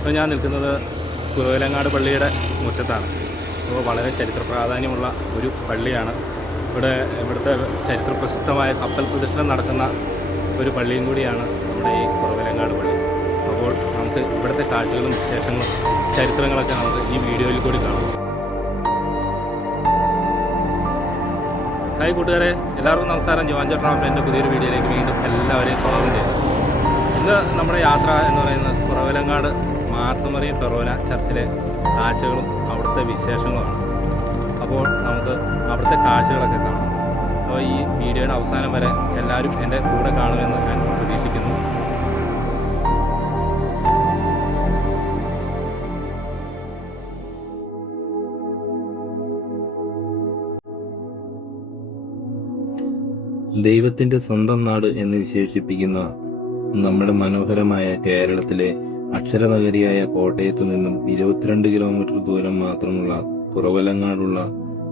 ഇപ്പോൾ ഞാൻ നിൽക്കുന്നത് കുറവിലങ്ങാട് പള്ളിയുടെ മുറ്റത്താണ്. അപ്പോൾ വളരെ ചരിത്ര പ്രാധാന്യമുള്ള ഒരു പള്ളിയാണ്. ഇവിടുത്തെ ചരിത്ര പ്രസിദ്ധമായ കപ്പൽ പ്രദക്ഷിണം നടക്കുന്ന ഒരു പള്ളിയും കൂടിയാണ് നമ്മുടെ ഈ കുറവിലങ്ങാട് പള്ളി. അപ്പോൾ നമുക്ക് ഇവിടുത്തെ കാഴ്ചകളും വിശേഷങ്ങളും ചരിത്രങ്ങളൊക്കെ നമുക്ക് ഈ വീഡിയോയിൽ കൂടി കാണാം. ഹായ് കൂട്ടുകാരെ, എല്ലാവർക്കും നമസ്കാരം. ജോൺ ചേട്ടൻ എൻ്റെ പുതിയൊരു വീഡിയോയിലേക്ക് വീണ്ടും എല്ലാവരെയും സ്വാഗതം ചെയ്യുന്നു. ഇന്ന് നമ്മുടെ യാത്ര എന്ന് പറയുന്നത് കുറവിലങ്ങാട് മാർത്തമറിയം ഫെറോന ചർച്ചിലെ കാഴ്ചകളും അവിടുത്തെ വിശേഷങ്ങളുമാണ്. അപ്പോൾ നമുക്ക് അവിടുത്തെ കാഴ്ചകളൊക്കെ കാണാം. അപ്പോൾ ഈ വീഡിയോയുടെ അവസാനം വരെ എല്ലാവരും എൻ്റെ കൂടെ കാണുമെന്ന് ഞാൻ പ്രതീക്ഷിക്കുന്നു. ദൈവത്തിൻ്റെ സ്വന്തം നാട് എന്ന് വിശേഷിപ്പിക്കുന്ന നമ്മുടെ മനോഹരമായ കേരളത്തിലെ അക്ഷരനഗരിയായ കോട്ടയത്തു നിന്നും 22 കിലോമീറ്റർ ദൂരം മാത്രമുള്ള കുറവിലങ്ങാടുള്ള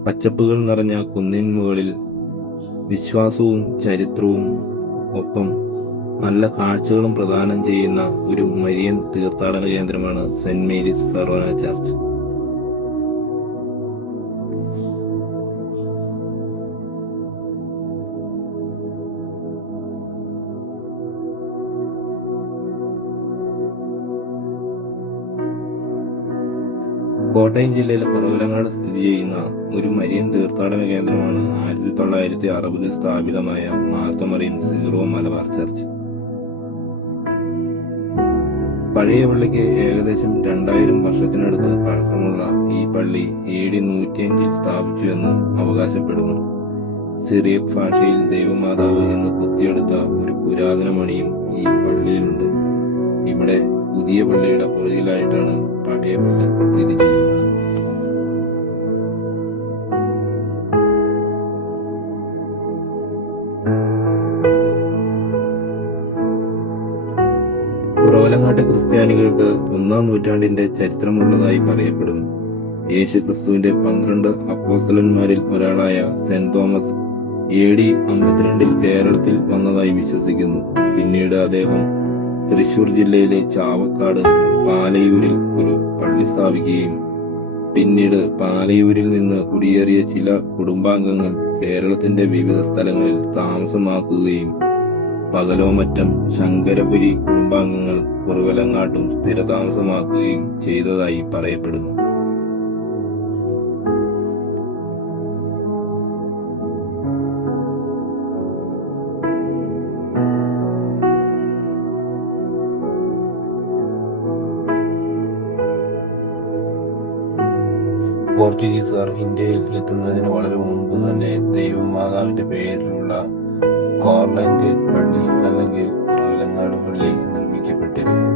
പച്ചപ്പുകൾ നിറഞ്ഞ കുന്നിൻ മുകളിൽ വിശ്വാസവും ചരിത്രവും ഒപ്പം നല്ല കാഴ്ചകളും പ്രദാനം ചെയ്യുന്ന ഒരു മരിയൻ തീർത്ഥാടന കേന്ദ്രമാണ് saint Mary's Forane church. Kottayam ജില്ലയിലെ കുറവിലങ്ങാട് സ്ഥിതി ചെയ്യുന്ന ഒരു മരിയൻ തീർത്ഥാടന കേന്ദ്രമാണ് 1960 സ്ഥാപിതമായ മാർത്തമറിയം സീറോ മലബാർ ചർച്ച്. പഴയ പള്ളിക്ക് ഏകദേശം 2000 വർഷത്തിനടുത്ത് പഴക്കമുള്ള ഈ പള്ളി AD 105 സ്ഥാപിച്ചു എന്ന് അവകാശപ്പെടുന്നു. സിറിയക് ഭാഷയിൽ ദൈവമാതാവ് എന്ന് കുത്തിയെടുത്ത ഒരു പുരാതന മണിയും ഈ പള്ളിയിലുണ്ട്. ഇവിടെ പുതിയ പള്ളിയുടെ പുറകിലായിട്ടാണ് പഴയ പള്ളി സ്ഥിതി ചെയ്യുന്നത്. കുറവിലങ്ങാട്ടെ ക്രിസ്ത്യാനികൾക്ക് 1-ാം നൂറ്റാണ്ടിന്റെ ചരിത്രമുള്ളതായി പറയപ്പെടുന്നു. യേശു ക്രിസ്തുവിന്റെ 12 അപ്പോസ്തലന്മാരിൽ ഒരാളായ സെന്റ് തോമസ് AD 52 കേരളത്തിൽ വന്നതായി വിശ്വസിക്കുന്നു. പിന്നീട് അദ്ദേഹം തൃശൂർ ജില്ലയിലെ ചാവക്കാട് പാലയൂരിൽ ഒരു പള്ളി സ്ഥാപിക്കുകയും പിന്നീട് പാലയൂരിൽ നിന്ന് കുടിയേറിയ ചില കുടുംബാംഗങ്ങൾ കേരളത്തിന്റെ വിവിധ സ്ഥലങ്ങളിൽ താമസമാക്കുകയും പകലോമറ്റം ശങ്കരപുരി കുടുംബാംഗങ്ങൾ കുറവിലങ്ങാട്ടും സ്ഥിരതാമസമാക്കുകയും ചെയ്തതായി പറയപ്പെടുന്നു. പോർച്ചുഗീസുകാർ ഇന്ത്യയിൽ എത്തുന്നതിന് വളരെ മുമ്പ് തന്നെ ദൈവമാതാവിന്റെ പേരിലുള്ള കോർലൈൻ ഗേറ്റ് പള്ളി അല്ലെങ്കിൽ കുറവിലങ്ങാട് പള്ളി നിർമ്മിക്കപ്പെട്ടിരുന്നു.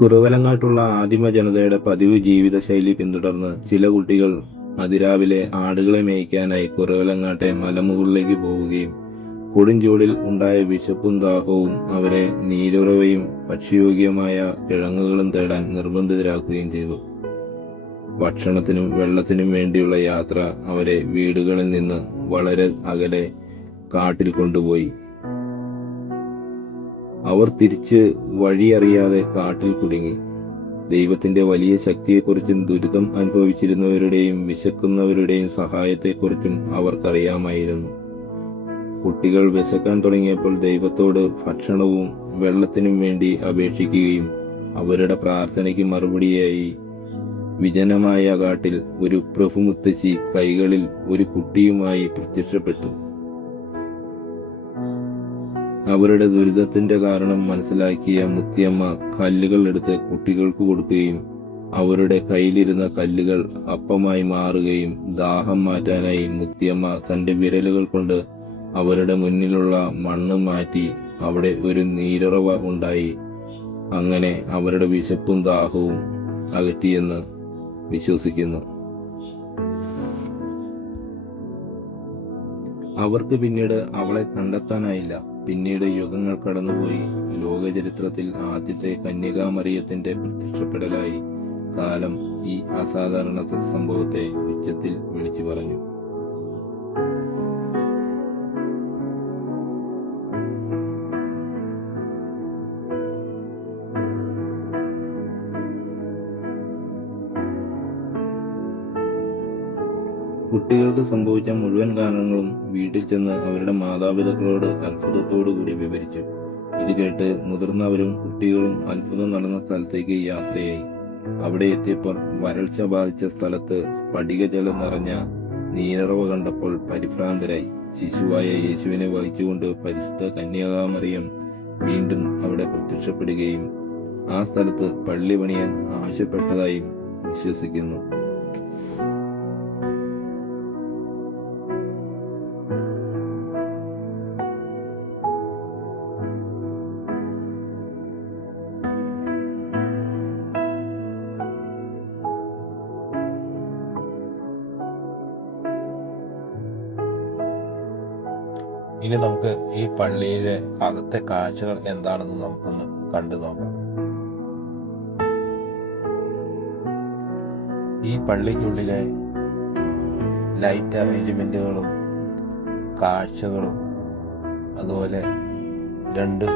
കുറവിലങ്ങാട്ടുള്ള ആദിമ ജനതയുടെ പതിവ് ജീവിതശൈലി പിന്തുടർന്ന് ചില കുട്ടികൾ അതിരാവിലെ ആടുകളെ മേയ്ക്കാനായി കുറവിലങ്ങാട്ടെ മലമുകളിലേക്ക് പോവുകയും കൊടുംചൂടിൽ ഉണ്ടായ വിശപ്പും ദാഹവും അവരെ നീരുറവയും ഭക്ഷ്യയോഗ്യമായ കിഴങ്ങുകളും തേടാൻ നിർബന്ധിതരാക്കുകയും ചെയ്തു. ഭക്ഷണത്തിനും വെള്ളത്തിനും വേണ്ടിയുള്ള യാത്ര അവരെ വീടുകളിൽ നിന്ന് വളരെ അകലെ കാട്ടിൽ കൊണ്ടുപോയി. അവർ തിരിച്ച് വഴിയറിയാതെ കാട്ടിൽ കുടുങ്ങി. ദൈവത്തിന്റെ വലിയ ശക്തിയെക്കുറിച്ചും ദുരിതം അനുഭവിച്ചിരുന്നവരുടെയും വിശക്കുന്നവരുടെയും സഹായത്തെക്കുറിച്ചും അവർക്കറിയാമായിരുന്നു. കുട്ടികൾ വിശക്കാൻ തുടങ്ങിയപ്പോൾ ദൈവത്തോട് ഭക്ഷണവും വെള്ളത്തിനും വേണ്ടി അപേക്ഷിക്കുകയും അവരുടെ പ്രാർത്ഥനയ്ക്ക് മറുപടിയായി വിജനമായ കാട്ടിൽ ഒരു പ്രഭുമുത്തശ്ശി കൈകളിൽ ഒരു കുട്ടിയുമായി പ്രത്യക്ഷപ്പെട്ടു. അവരുടെ ദുരിതത്തിന്റെ കാരണം മനസ്സിലാക്കിയ മുത്തിയമ്മ കല്ലുകൾ എടുത്ത് കുട്ടികൾക്ക് കൊടുക്കുകയും അവരുടെ കയ്യിലിരുന്ന കല്ലുകൾ അപ്പമായി മാറുകയും ദാഹം മാറ്റാനായി മുത്തിയമ്മ തന്റെ വിരലുകൾ കൊണ്ട് അവരുടെ മുന്നിലുള്ള മണ്ണ് മാറ്റി അവിടെ ഒരു നീരുറവ ഉണ്ടായി. അങ്ങനെ അവരുടെ വിശപ്പും ദാഹവും അകറ്റിയെന്ന് വിശ്വസിക്കുന്നു. അവർക്ക് പിന്നീട് അവളെ കണ്ടെത്താനായില്ല. പിന്നീട് യുഗങ്ങൾ കടന്നുപോയി. ലോകചരിത്രത്തിൽ ആദ്യത്തെ കന്യകാമറിയത്തിന്റെ പ്രത്യക്ഷപ്പെടലായി കാലം ഈ അസാധാരണ സംഭവത്തെ ഉച്ചത്തിൽ വിളിച്ചു പറഞ്ഞു. കുട്ടികൾക്ക് സംഭവിച്ച മുഴുവൻ കാരണങ്ങളും വീട്ടിൽ ചെന്ന് അവരുടെ മാതാപിതാക്കളോട് അത്ഭുതത്തോടുകൂടി വിവരിച്ചു. ഇത് കേട്ട് മുതിർന്നവരും കുട്ടികളും അത്ഭുതം നടന്ന സ്ഥലത്തേക്ക് യാത്രയായി. അവിടെ എത്തിയപ്പോൾ വരൾച്ച ബാധിച്ച സ്ഥലത്ത് സ്ഫടികജലം നിറഞ്ഞ നീരുറവ കണ്ടപ്പോൾ പരിഭ്രാന്തരായി. ശിശുവായ യേശുവിനെ വഹിച്ചുകൊണ്ട് പരിശുദ്ധ കന്യകാമറിയം വീണ്ടും അവിടെ പ്രത്യക്ഷപ്പെടുകയും ആ സ്ഥലത്ത് പള്ളി പണിയാൻ ആവശ്യപ്പെട്ടതായും വിശ്വസിക്കുന്നു. ഇനി നമുക്ക് ഈ പള്ളിയിലെ അകത്തെ കാഴ്ചകൾ എന്താണെന്ന് നമുക്കൊന്ന് കണ്ടു നോക്കാം. ഈ പള്ളിക്കുള്ളിലെ ലൈറ്റ് അറേഞ്ച്മെന്റുകളും കാഴ്ചകളും അതുപോലെ 2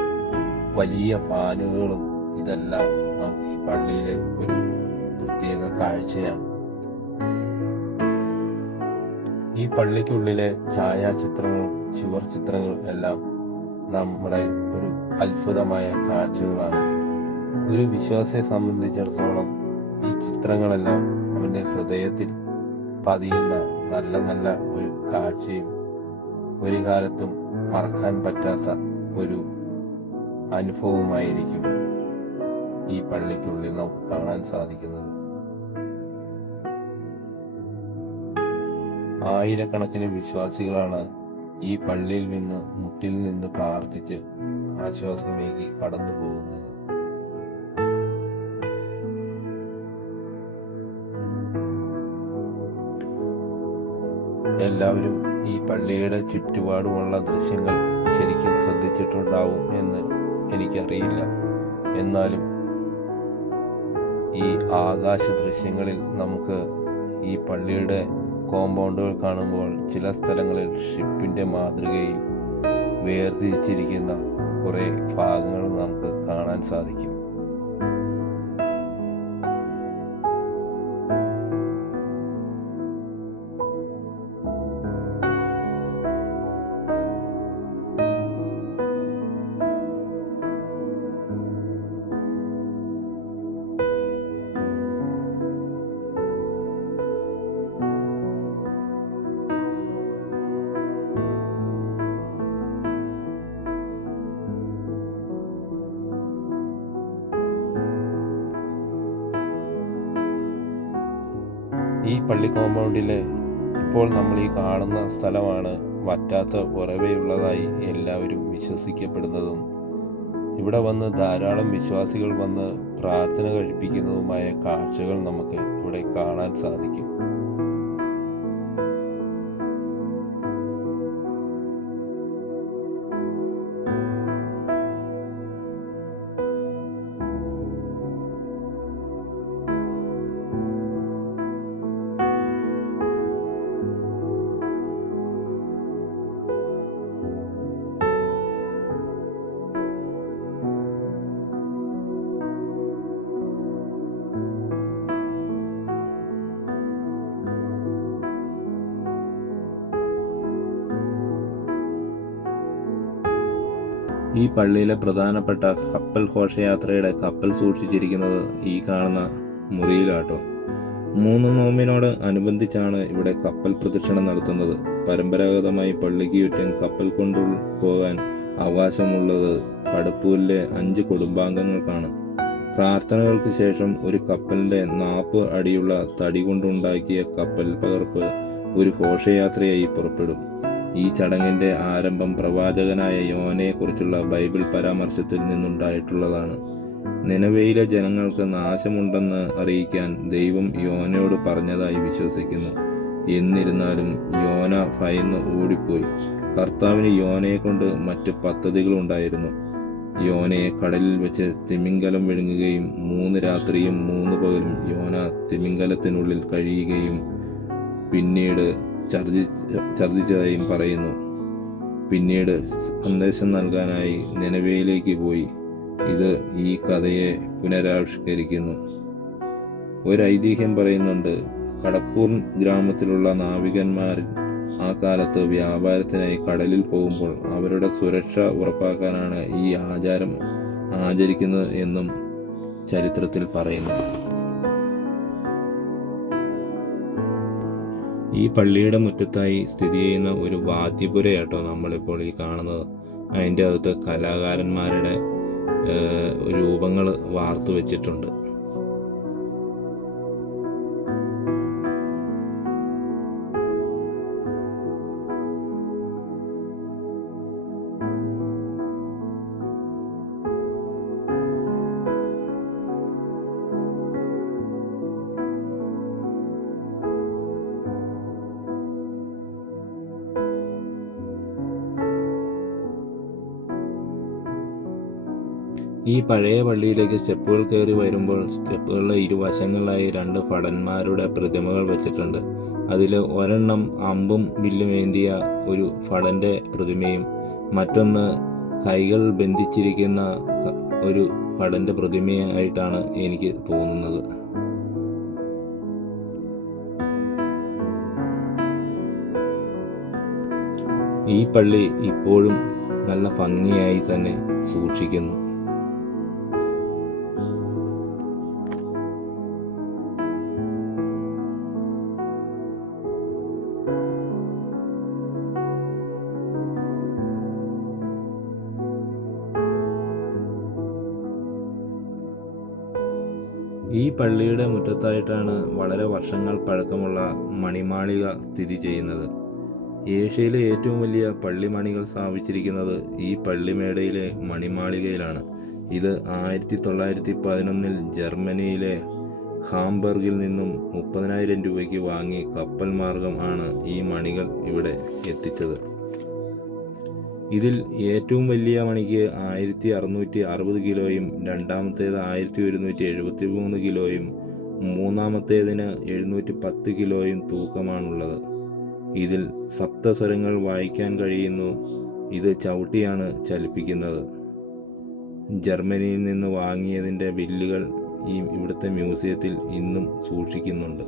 വലിയ ഫാനുകളും ഇതെല്ലാം നമുക്ക് ഈ പള്ളിയിലെ ഒരു പ്രത്യേക കാഴ്ചയാണ്. ഈ പള്ളിക്കുള്ളിലെ ഛായാചിത്രങ്ങളും ചുവർ ചിത്രങ്ങളും എല്ലാം നമ്മുടെ ഒരു അത്ഭുതമായ കാഴ്ചകളാണ്. ഒരു വിശ്വാസിയെ സംബന്ധിച്ചിടത്തോളം ഈ ചിത്രങ്ങളെല്ലാം അവൻ്റെ ഹൃദയത്തിൽ പതിയുന്ന നല്ല നല്ല ഒരു കാഴ്ചയും ഒരു കാലത്തും മറക്കാൻ പറ്റാത്ത ഒരു അനുഭവമായിരിക്കും ഈ പള്ളിക്കുള്ളിൽ നമുക്ക് കാണാൻ സാധിക്കുന്നത്. ആയിരക്കണക്കിന് വിശ്വാസികളാണ് ഈ പള്ളിയിൽ നിന്ന് മുട്ടിൽ നിന്ന് പ്രാർത്ഥിച്ച് ആശ്വാസമേകി കടന്നു പോകുന്നത്. എല്ലാവരും ഈ പള്ളിയുടെ ചുറ്റുപാടുമുള്ള ദൃശ്യങ്ങൾ ശരിക്കും ശ്രദ്ധിച്ചിട്ടുണ്ടാവും എന്ന് എനിക്കറിയില്ല. എന്നാലും ഈ ആകാശ ദൃശ്യങ്ങളിൽ നമുക്ക് ഈ പള്ളിയുടെ കോമ്പൗണ്ടുകൾ കാണുമ്പോൾ ചില സ്ഥലങ്ങളിൽ ഷിപ്പിൻ്റെ മാതൃകയിൽ വേർതിരിച്ചിരിക്കുന്ന കുറേ ഭാഗങ്ങൾ നമുക്ക് കാണാൻ സാധിക്കും. ഈ പള്ളി കോമ്പൗണ്ടിലെ ഇപ്പോൾ നമ്മൾ ഈ കാണുന്ന സ്ഥലമാണ് വറ്റാത്ത ഉറവയുള്ളതായി എല്ലാവരും വിശ്വസിക്കപ്പെടുന്നതും ഇവിടെ വന്ന് ധാരാളം വിശ്വാസികൾ വന്ന് പ്രാർത്ഥന കഴിപ്പിക്കുന്നതുമായ കാഴ്ചകൾ നമുക്ക് ഇവിടെ കാണാൻ സാധിക്കും. ഈ പള്ളിയിലെ പ്രധാനപ്പെട്ട കപ്പൽ ഘോഷയാത്രയുടെ കപ്പൽ സൂക്ഷിച്ചിരിക്കുന്നത് ഈ കാണുന്ന മുറിയിലാട്ടോ. 3 നോമ്പിനോട് അനുബന്ധിച്ചാണ് ഇവിടെ കപ്പൽ പ്രദക്ഷിണം നടത്തുന്നത്. പരമ്പരാഗതമായി പള്ളിക്ക് ചുറ്റും കപ്പൽ കൊണ്ടു പോകാൻ അവകാശമുള്ളത് കടുപ്പൂരിലെ 5 കുടുംബാംഗങ്ങൾക്കാണ്. പ്രാർത്ഥനകൾക്ക് ശേഷം ഒരു കപ്പലിൻ്റെ 40 അടിയുള്ള തടി കൊണ്ടുണ്ടാക്കിയ കപ്പൽ പകർപ്പ് ഒരു ഘോഷയാത്രയായി പുറപ്പെടും. ഈ ചടങ്ങിൻ്റെ ആരംഭം പ്രവാചകനായ യോനയെക്കുറിച്ചുള്ള ബൈബിൾ പരാമർശത്തിൽ നിന്നുണ്ടായിട്ടുള്ളതാണ്. നിനവയിലെ ജനങ്ങൾക്ക് നാശമുണ്ടെന്ന് അറിയിക്കാൻ ദൈവം യോനയോട് പറഞ്ഞതായി വിശ്വസിക്കുന്നു. എന്നിരുന്നാലും യോന ഭയന്ന് ഓടിപ്പോയി. കർത്താവിന് യോനയെക്കൊണ്ട് മറ്റ് പദ്ധതികളുണ്ടായിരുന്നു. യോനയെ കടലിൽ വെച്ച് തിമിംഗലം വിഴുങ്ങുകയും 3 രാത്രിയും 3 പകലും യോന തിമിംഗലത്തിനുള്ളിൽ കഴിയുകയും പിന്നീട് ഛർദ്ദിച്ചതായും പറയുന്നു. പിന്നീട് സന്ദേശം നൽകാനായി നിനവയിലേക്ക് പോയി. ഇത് ഈ കഥയെ പുനരാവിഷ്കരിക്കുന്നു. ഒരു ഐതിഹ്യം പറയുന്നുണ്ട്, കടപ്പൂർ ഗ്രാമത്തിലുള്ള നാവികന്മാർ ആ കാലത്ത് വ്യാപാരത്തിനായി കടലിൽ പോകുമ്പോൾ അവരുടെ സുരക്ഷ ഉറപ്പാക്കാനാണ് ഈ ആചാരം ആചരിക്കുന്നത് എന്നും ചരിത്രത്തിൽ പറയുന്നു. ഈ പള്ളിയുടെ മുറ്റത്തായി സ്ഥിതി ചെയ്യുന്ന ഒരു വാദ്യപുരയാട്ടോ നമ്മളിപ്പോൾ ഈ കാണുന്നത്. അതിൻ്റെ അകത്ത് കലാകാരന്മാരുടെ രൂപങ്ങൾ വാർത്തു വെച്ചിട്ടുണ്ട്. ഈ പഴയ പള്ളിയിലേക്ക് സ്റ്റെപ്പുകൾ കയറി വരുമ്പോൾ സ്റ്റെപ്പുകളുടെ ഇരുവശങ്ങളിലായി 2 ഭടന്മാരുടെ പ്രതിമകൾ വെച്ചിട്ടുണ്ട്. അതിൽ ഒരെണ്ണം അമ്പും വില്ലും ഏന്തിയ ഒരു ഭടൻ്റെ പ്രതിമയും മറ്റൊന്ന് കൈകൾ ബന്ധിച്ചിരിക്കുന്ന ഒരു ഭടൻ്റെ പ്രതിമയായിട്ടാണ് എനിക്ക് തോന്നുന്നത്. ഈ പള്ളി ഇപ്പോഴും നല്ല ഭംഗിയായി തന്നെ സൂക്ഷിക്കുന്നു. ഈ പള്ളിയുടെ മുറ്റത്തായിട്ടാണ് വളരെ വർഷങ്ങൾ പഴക്കമുള്ള മണിമാളിക സ്ഥിതി ചെയ്യുന്നത്. ഏഷ്യയിലെ ഏറ്റവും വലിയ പള്ളിമണികൾ സ്ഥാപിച്ചിരിക്കുന്നത് ഈ പള്ളിമേടയിലെ മണിമാളികയിലാണ്. ഇത് 1911 ജർമ്മനിയിലെ ഹാംബർഗിൽ നിന്നും 30,000 രൂപയ്ക്ക് വാങ്ങി കപ്പൽ മാർഗം ആണ് ഈ മണികൾ ഇവിടെ എത്തിച്ചത്. ഇതിൽ ഏറ്റവും വലിയ മണിക്ക് 1660 കിലോയും രണ്ടാമത്തേത് 1173 കിലോയും മൂന്നാമത്തേതിന് 710 കിലോയും തൂക്കമാണുള്ളത്. ഇതിൽ സപ്തസ്വരങ്ങൾ വായിക്കാൻ കഴിയുന്നു. ഇത് ചവിട്ടിയാണ് ചലിപ്പിക്കുന്നത്. ജർമ്മനിയിൽ നിന്ന് വാങ്ങിയതിൻ്റെ ബില്ലുകൾ ഇവിടുത്തെ മ്യൂസിയത്തിൽ ഇന്നും സൂക്ഷിക്കുന്നുണ്ട്.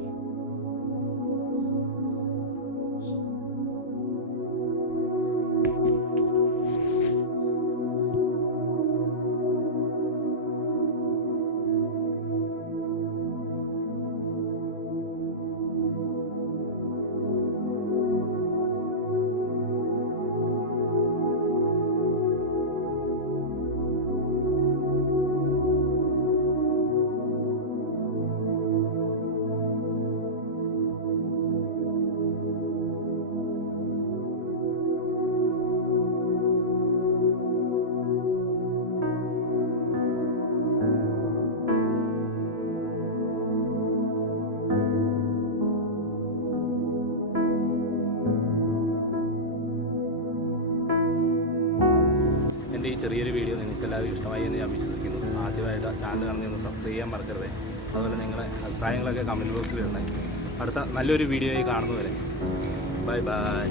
എൻ്റെ ഈ ചെറിയൊരു വീഡിയോ നിങ്ങൾക്ക് എല്ലാവരും ഇഷ്ടമായി എന്ന് ഞാൻ വിശ്വസിക്കുന്നു. ആദ്യമായിട്ട് ചാനൽ കാണുന്ന സബ്സ്ക്രൈബ് ചെയ്യാൻ മറക്കരുത്. അതുപോലെ നിങ്ങളുടെ അഭിപ്രായങ്ങളൊക്കെ കമൻറ്റ് ബോക്സിൽ ഇടണേ. അടുത്ത നല്ലൊരു വീഡിയോയിൽ കാണുന്നവരെ ബൈ ബൈ.